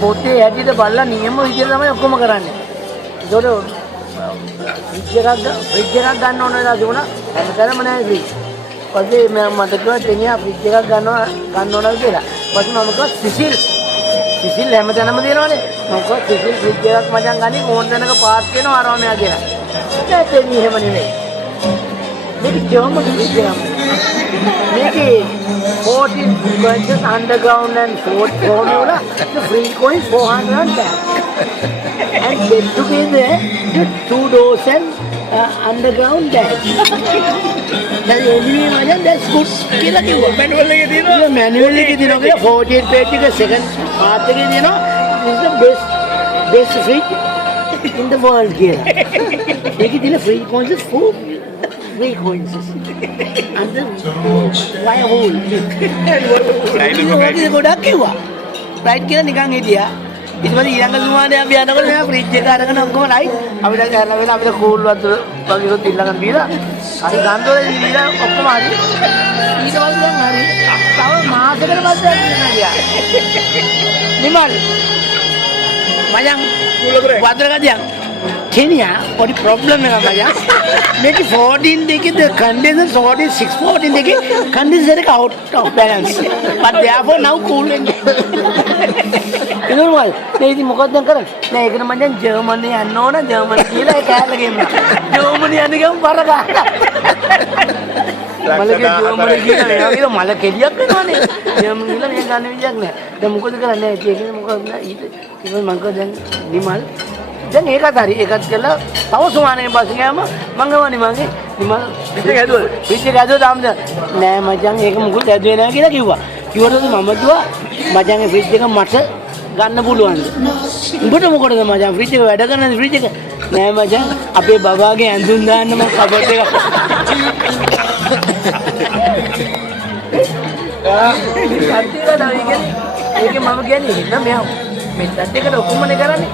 පොතේ හැටියට බලලා නියම විදිහට තමයි ඔක්කොම කරන්නේ. ඒකට ෆ්‍රිජ් එකක් ගන්න ඕන වෙලා තිබුණා. හැමතැනම නැහැ ෆ්‍රිජ්. පස්සේ මම මට කිව්වා දෙනියා ෆ්‍රිජ් එකක් ගන්න ඕනද කියලා. පස්සේ මම කිව්වා සිසිල් හැමතැනම තියෙනවනේ. මම කිව්වා සිසිල් ෆ්‍රිජ් එකක් මචං ගන්නේ ඕන තැනක පාස් වෙනවා අරව මෙයා කියලා. ඒක දෙන්නේ එහෙම නෙමෙයි. මේක ජර්මන් ෆ්‍රිජ් එකක්. මේකේ 14 frequencies underground and formula. The frequency 410. And get together the 2 doors and underground dash. That's engineer majan, that's good. Kila kiwa. Manual එකේ තියෙනවා. Yeah, manual එකේ තියෙනවා කියලා 48 page එක second part එකේ තියෙනවා. This is the best fridge in the world කියලා. මේකේ තියෙන frequencies 4 frequencies. And the wire hole. ඒක ගොඩක් කිව්වා. right කියලා නිකන් හිටියා. ඊට පස්සේ ඊළඟ සුමානේ අපි යනකොට මෙයා ෆ්‍රිජ් එක අරගෙන ඔක්කොම රයිට් අපිට කරලා වෙලා අපිට කූල් වතුර වගේ උත් ඊළඟට දීලා හරි ගන්දෝලේ දීලා ඔක්කොම හරි ඊට පස්සේ දැන් හරි තව මාසෙකට පස්සේ යනවා ගියා නිමල් මයන් වතුර ගදියන් කෙනියා පොඩි ප්‍රොබ්ලම් එකක් මයන් මේක 14 දෙකේ the condenser 614 දෙකේ condenser එක out of balance but therefore now cool ඉතින් මොකද මේ ඉතින් මොකක්ද දැන් කරන්නේ නෑ ඒකට මම දැන් ජර්මනි යන්න ඕන ජර්මනි කියලා ඒ කෑල්ල ගෙම්මා ජර්මනි යන්න ගියම බර ගහලා මලගේ ජර්මනි කියලා මේවා කියලා මල කෙලියක් වෙනවනේ ජර්මනි කියලා මේ ගන්න විදියක් නෑ දැන් මොකද කරන්නේ ඒකේ මොකද ඊට මම කිව්වා දැන් නිමල් දැන් ඒකත් හරි ඒකත් කළා තව සුමානේ පස්සේ ගියාම මං ගවන්නේ මගේ නිමල් ෆ්‍රිජ් එක ඇදුවා තාම නෑ මචං ඒක මොකද ඇදුවේ නෑ කියලා කිව්වා කිව්වොත් මම දුවා මචං ඒ ෆ්‍රිජ් එක මට ගන්න පුළුවන්ද උඹට මොකටද මචං ෆ්‍රිජ් එක වැඩ කරන්නේ ෆ්‍රිජ් එක නෑ මචං අපේ බබාගේ ඇඳුම් දාන්න මම කබඩ් එක ඒකේ මම කියන්නේ නෑ මෙයා මේ සැට් එකට ඔක්කොමනේ කරන්නේ